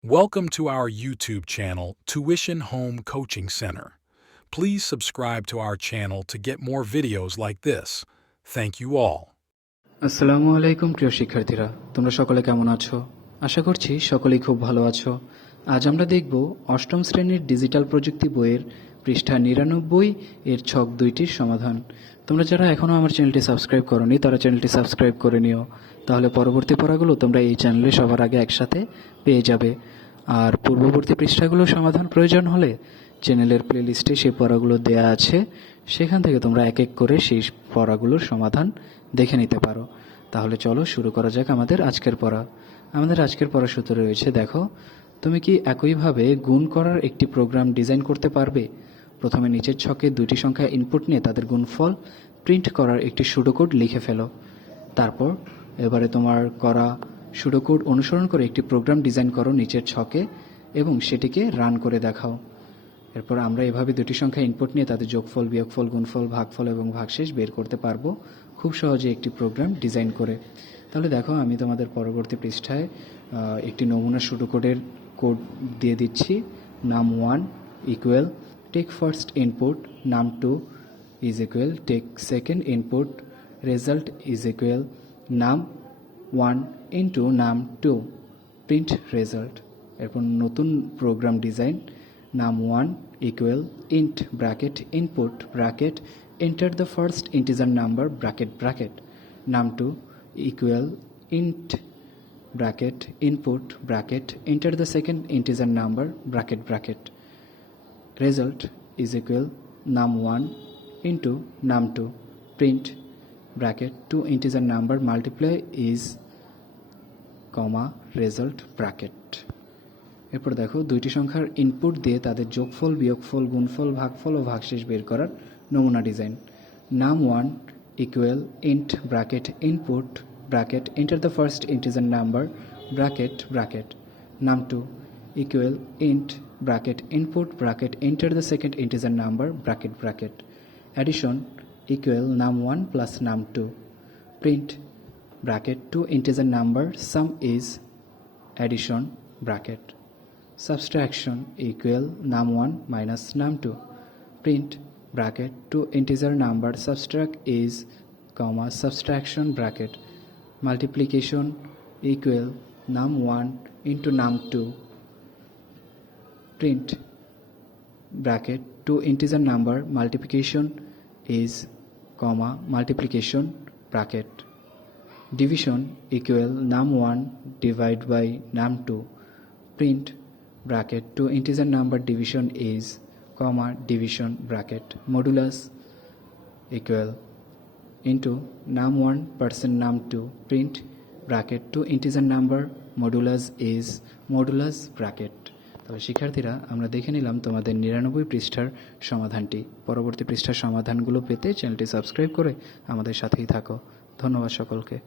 Welcome to our YouTube channel, Tuition Home Coaching Center. Please subscribe to our channel to get more videos like this. Thank you all. আসসালামু আলাইকুম প্রিয় শিক্ষার্থীরা তোমরা সকলে কেমন আছো আশা করছি সকলেই খুব ভালো আছো আজ আমরা দেখব অষ্টম শ্রেণির ডিজিটাল প্রযুক্তি বইয়ের পৃষ্ঠা নিরানব্বই এর ছক দুইটির সমাধান। তোমরা যারা এখনও আমার চ্যানেলটি সাবস্ক্রাইব করনি, তারা চ্যানেলটি সাবস্ক্রাইব করে নিও। তাহলে পরবর্তী পড়াগুলো তোমরা এই চ্যানেলে সবার আগে একসাথে পেয়ে যাবে। আর পূর্ববর্তী পৃষ্ঠাগুলো সমাধান প্রয়োজন হলে চ্যানেলের প্লেলিস্টে সেই পড়াগুলো দেয়া আছে। সেখান থেকে তোমরা এক এক করে সেই পড়াগুলোর সমাধান দেখে নিতে পারো। তাহলে চলো শুরু করা যাক আমাদের আজকের পড়া। আমাদের আজকের পড়া সূত্র রয়েছে, দেখো তুমি কি একইভাবে গুণ করার একটি প্রোগ্রাম ডিজাইন করতে পারবে? প্রথমে নিচের ছকে দুটি সংখ্যা ইনপুট নিয়ে তাদের গুণফল প্রিন্ট করার একটি সুডোকোড লিখে ফেলো। তারপর এবারে তোমার করা সুডোকোড অনুসরণ করে একটি প্রোগ্রাম ডিজাইন করো নিচের ছকে এবং সেটিকে রান করে দেখাও। এরপর আমরা এভাবে দুটি সংখ্যা ইনপুট নিয়ে তাদের যোগফল, বিয়োগফল, গুণফল, ভাগফল এবং ভাগশেষ বের করতে পারব খুব সহজে একটি প্রোগ্রাম ডিজাইন করে। তাহলে দেখো আমি তোমাদের পরবর্তী পৃষ্ঠায় একটি নমুনা সুডোকোডের কোড দিয়ে দিচ্ছি num one equal take first input num two is equal take second input result is equal num one into num two print result এরপর নতুন program design num one equal int bracket input bracket enter the first integer number bracket bracket num two equal int bracket input bracket enter the second integer number bracket bracket result is equal num1 into num2 print, bracket, two integer number multiply is comma, result, bracket. এরপর দেখো, দুইটি সংখ্যার input দিয়ে তাদের যোগফল, বিয়োগফল, গুণফল, ভাগফল ও ভাগশেষ বের করার নমুনা design num one equal int bracket input bracket enter the first integer number bracket bracket. Num2 equal int bracket input bracket enter the second integer number bracket bracket. Addition equal num1 plus num2 print bracket two integer number sum is addition bracket. Subtraction equal num1 minus num2 print bracket two integer number subtract is comma subtraction bracket multiplication equal num1 into num2 print bracket two integer number multiplication is comma multiplication bracket. Division equal num1 divide by num2 print bracket two integer number division is comma division bracket. Modulus equal into num1 percent num2 print bracket two, integer number, modulus is modulus bracket. তবে শিক্ষার্থীরা, আমরা দেখে নিলাম তোমাদের নিরানব্বই পৃষ্ঠার সমাধানটি। পরবর্তী পৃষ্ঠার সমাধানগুলো পেতে চ্যানেলটি সাবস্ক্রাইব করে আমাদের সাথেই থাকো। ধন্যবাদ সকলকে।